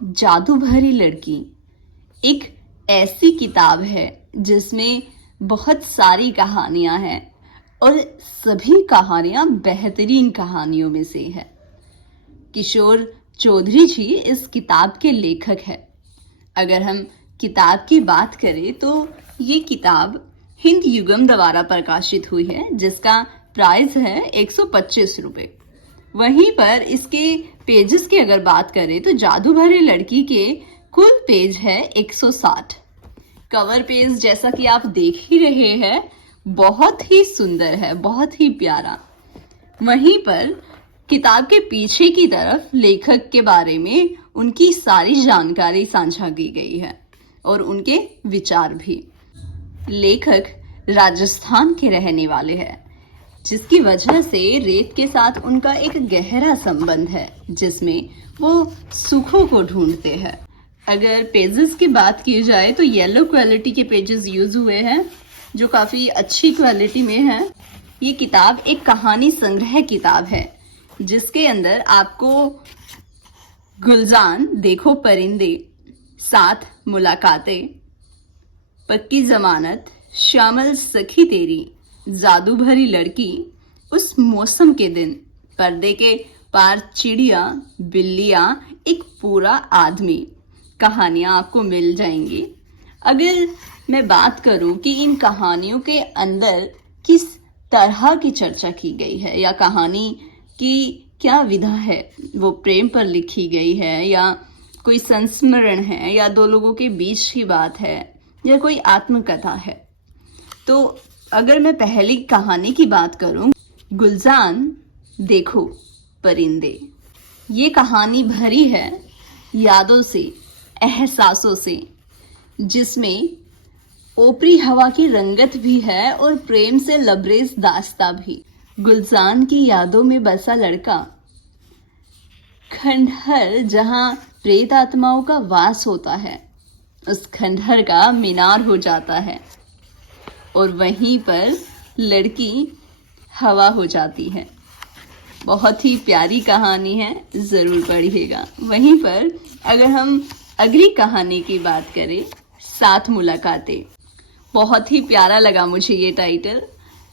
जादू भरी लड़की एक ऐसी किताब है जिसमें बहुत सारी कहानियां हैं और सभी कहानियां बेहतरीन कहानियों में से है। किशोर चौधरी जी इस किताब के लेखक हैं। अगर हम किताब की बात करें तो ये किताब हिंद युगम द्वारा प्रकाशित हुई है, जिसका प्राइस है 125 रुपये। वहीं पर इसके पेजेस की अगर बात करें तो जादू भरी लड़की के कुल पेज है 160। कवर पेज जैसा कि आप देख ही रहे हैं, बहुत ही सुंदर है, बहुत ही प्यारा। वहीं पर किताब के पीछे की तरफ लेखक के बारे में उनकी सारी जानकारी साझा की गई है और उनके विचार भी। लेखक राजस्थान के रहने वाले हैं, जिसकी वजह से रेत के साथ उनका एक गहरा संबंध है, जिसमें वो सुखों को ढूंढते हैं। अगर पेजेस की बात की जाए तो येलो क्वालिटी के पेजेस यूज हुए हैं, जो काफ़ी अच्छी क्वालिटी में है। ये किताब एक कहानी संग्रह किताब है, जिसके अंदर आपको गुलजान, देखो परिंदे, साथ मुलाकातें, पक्की जमानत, शामिल सखी तेरी, जादू भरी लड़की, उस मौसम के दिन, पर्दे के पार चिड़िया, बिल्लियां, एक पूरा आदमी, कहानियां आपको मिल जाएंगी। अगर मैं बात करूं कि इन कहानियों के अंदर किस तरह की चर्चा की गई है या कहानी की क्या विधा है, वो प्रेम पर लिखी गई है या कोई संस्मरण है या दो लोगों के बीच की बात है या कोई आत्मकथा है, तो अगर मैं पहली कहानी की बात करूं, गुलजान, देखो परिंदे, ये कहानी भरी है यादों से, एहसासों से, जिसमें ओपरी हवा की रंगत भी है और प्रेम से लबरेज दास्ता भी। गुलजान की यादों में बसा लड़का, खंडहर जहां प्रेत आत्माओं का वास होता है, उस खंडहर का मीनार हो जाता है और वहीं पर लड़की हवा हो जाती है। बहुत ही प्यारी कहानी है, ज़रूर पढ़िएगा। वहीं पर अगर हम अगली कहानी की बात करें, साथ मुलाकातें, बहुत ही प्यारा लगा मुझे ये टाइटल,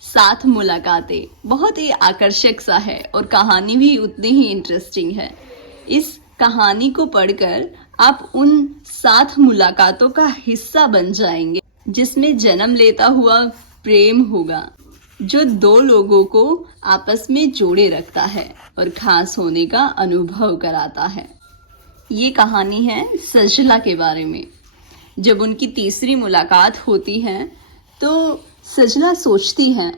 साथ मुलाकातें। बहुत ही आकर्षक सा है और कहानी भी उतनी ही इंटरेस्टिंग है। इस कहानी को पढ़कर आप उन साथ मुलाकातों का हिस्सा बन जाएंगे, जिसमें जन्म लेता हुआ प्रेम होगा, जो दो लोगों को आपस में जोड़े रखता है और खास होने का अनुभव कराता है। ये कहानी है सजला के बारे में। जब उनकी तीसरी मुलाकात होती है तो सजला सोचती है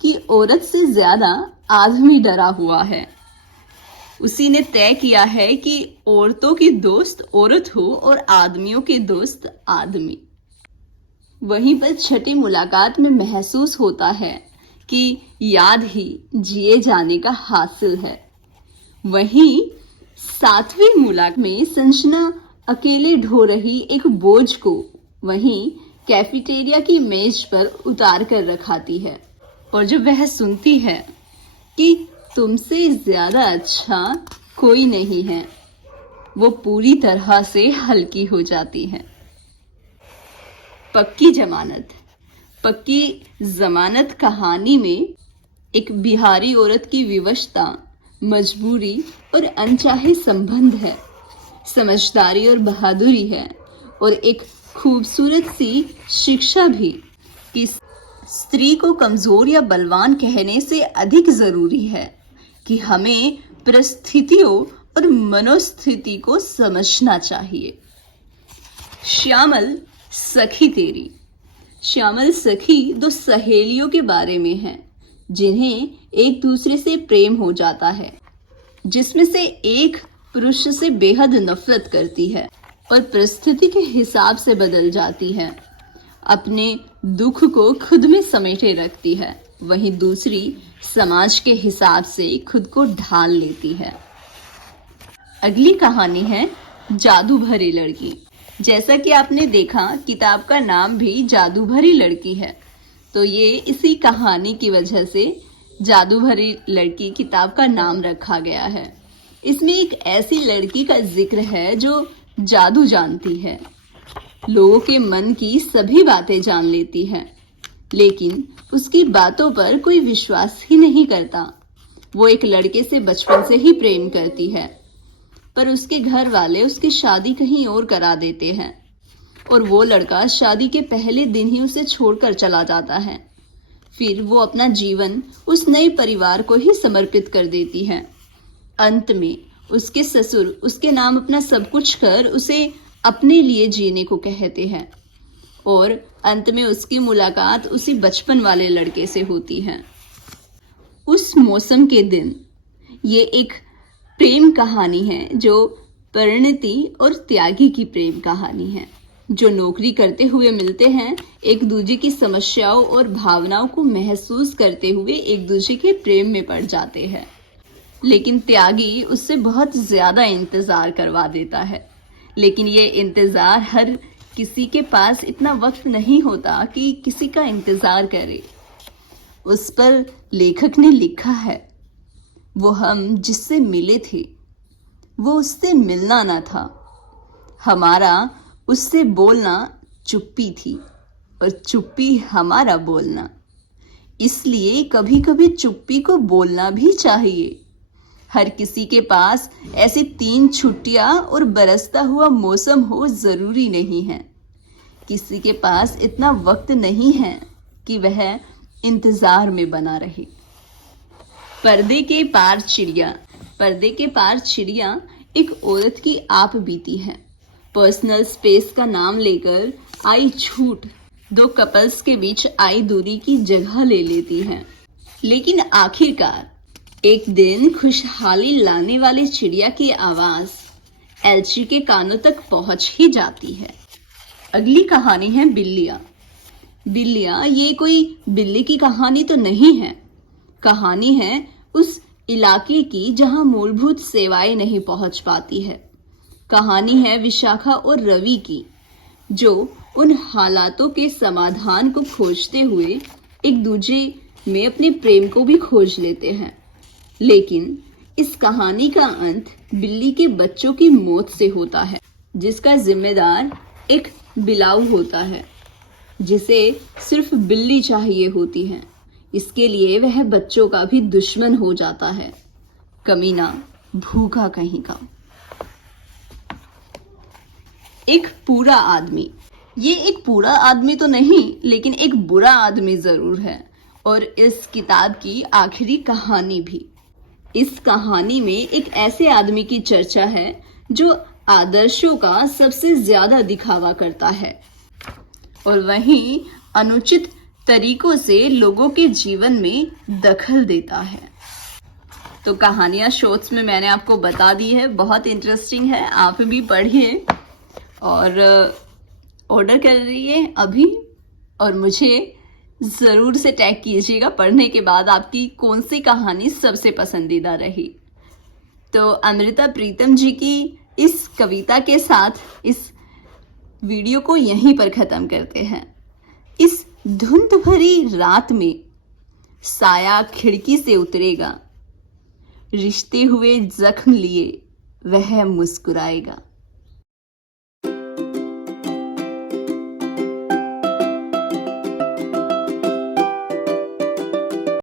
कि औरत से ज्यादा आदमी डरा हुआ है। उसी ने तय किया है कि औरतों की दोस्त औरत हो और आदमियों के दोस्त आदमी। वहीं पर छठी मुलाकात में महसूस होता है कि याद ही जिए जाने का हासिल है। वहीं सातवीं मुलाकात में संजना अकेले ढो रही एक बोझ को वहीं कैफेटेरिया की मेज पर उतार कर रखाती है और जब वह सुनती है कि तुमसे ज्यादा अच्छा कोई नहीं है, वो पूरी तरह से हल्की हो जाती है। पक्की जमानत। पक्की जमानत कहानी में एक बिहारी औरत की विवशता, मजबूरी और अनचाहे संबंध है, समझदारी और बहादुरी है और एक खूबसूरत सी शिक्षा भी कि स्त्री को कमजोर या बलवान कहने से अधिक जरूरी है कि हमें परिस्थितियों और मनोस्थिति को समझना चाहिए। श्यामल सखी तेरी। श्यामल सखी दो सहेलियों के बारे में है, जिन्हें एक दूसरे से प्रेम हो जाता है, जिसमें से एक पुरुष से बेहद नफरत करती है और परिस्थिति के हिसाब से बदल जाती है, अपने दुख को खुद में समेटे रखती है। वहीं दूसरी समाज के हिसाब से खुद को ढाल लेती है। अगली कहानी है जादू भरी लड़की। जैसा कि आपने देखा, किताब का नाम भी जादू भरी लड़की है, तो ये इसी कहानी की वजह से जादू भरी लड़की किताब का नाम रखा गया है। इसमें एक ऐसी लड़की का जिक्र है जो जादू जानती है, लोगों के मन की सभी बातें जान लेती है, लेकिन उसकी बातों पर कोई विश्वास ही नहीं करता। वो एक लड़के से बचपन से ही प्रेम करती है, पर उसके घर वाले उसकी शादी कहीं और करा देते हैं और वो लड़का शादी के पहले दिन ही उसे छोड़कर चला जाता है। फिर वो अपना जीवन उस नए परिवार को ही समर्पित कर देती है। अंत में उसके ससुर उसके नाम अपना सब कुछ कर उसे अपने लिए जीने को कहते हैं और अंत में उसकी मुलाकात उसी बचपन वाले लड़के से होती है। उस मौसम के दिन ये एक प्रेम कहानी है जो परिणति और त्यागी की प्रेम कहानी है, जो नौकरी करते हुए मिलते हैं, एक दूसरे की समस्याओं और भावनाओं को महसूस करते हुए एक दूसरे के प्रेम में पड़ जाते हैं। लेकिन त्यागी उससे बहुत ज़्यादा इंतज़ार करवा देता है, लेकिन ये इंतज़ार हर किसी के पास इतना वक्त नहीं होता कि किसी का इंतज़ार करे। उस पर लेखक ने लिखा है, वो हम जिससे मिले थे वो उससे मिलना न था, हमारा उससे बोलना चुप्पी थी और चुप्पी हमारा बोलना, इसलिए कभी कभी चुप्पी को बोलना भी चाहिए। हर किसी के पास ऐसी 3 छुट्टियां और बरसता हुआ मौसम हो ज़रूरी नहीं है। किसी के पास इतना वक्त नहीं है कि वह इंतज़ार में बना रहे। पर्दे के पार चिड़िया। पर्दे के पार चिड़िया एक औरत की आप बीती है। पर्सनल स्पेस का नाम लेकर आई छूट 2 कपल्स के बीच आई दूरी की जगह ले लेती है, लेकिन आखिरकार एक दिन खुशहाली लाने वाली चिड़िया की आवाज़ एल्ची के कानों तक पहुंच ही जाती है। अगली कहानी है बिल्लियाँ। बिल्लियाँ ये कोई बिल्ली की कहानी तो नहीं है, कहानी है उस इलाके की जहाँ मूलभूत सेवाएं नहीं पहुंच पाती है। कहानी है विशाखा और रवि की, जो उन हालातों के समाधान को खोजते हुए एक दूसरे में अपने प्रेम को भी खोज लेते हैं। लेकिन इस कहानी का अंत बिल्ली के बच्चों की मौत से होता है, जिसका जिम्मेदार एक बिलाऊ होता है, जिसे सिर्फ बिल्ली चाहिए होती है। इसके लिए वह बच्चों का भी दुश्मन हो जाता है। कमीना, भूखा कहीं का। एक पूरा आदमी। ये एक पूरा आदमी तो नहीं, लेकिन एक बुरा आदमी जरूर है, और इस किताब की आखिरी कहानी भी। इस कहानी में एक ऐसे आदमी की चर्चा है जो आदर्शों का सबसे ज्यादा दिखावा करता है और वहीं अनुचित तरीकों से लोगों के जीवन में दखल देता है। तो कहानियाँ शॉर्ट्स में मैंने आपको बता दी है, बहुत इंटरेस्टिंग है, आप भी पढ़िए और ऑर्डर कर रहिए अभी, और मुझे ज़रूर से टैग कीजिएगा पढ़ने के बाद आपकी कौन सी कहानी सबसे पसंदीदा रही। तो अमृता प्रीतम जी की इस कविता के साथ इस वीडियो को यहीं पर ख़त्म करते हैं। इस धुंध भरी रात में साया खिड़की से उतरेगा, रिश्ते हुए जख्म लिए वह मुस्कुराएगा।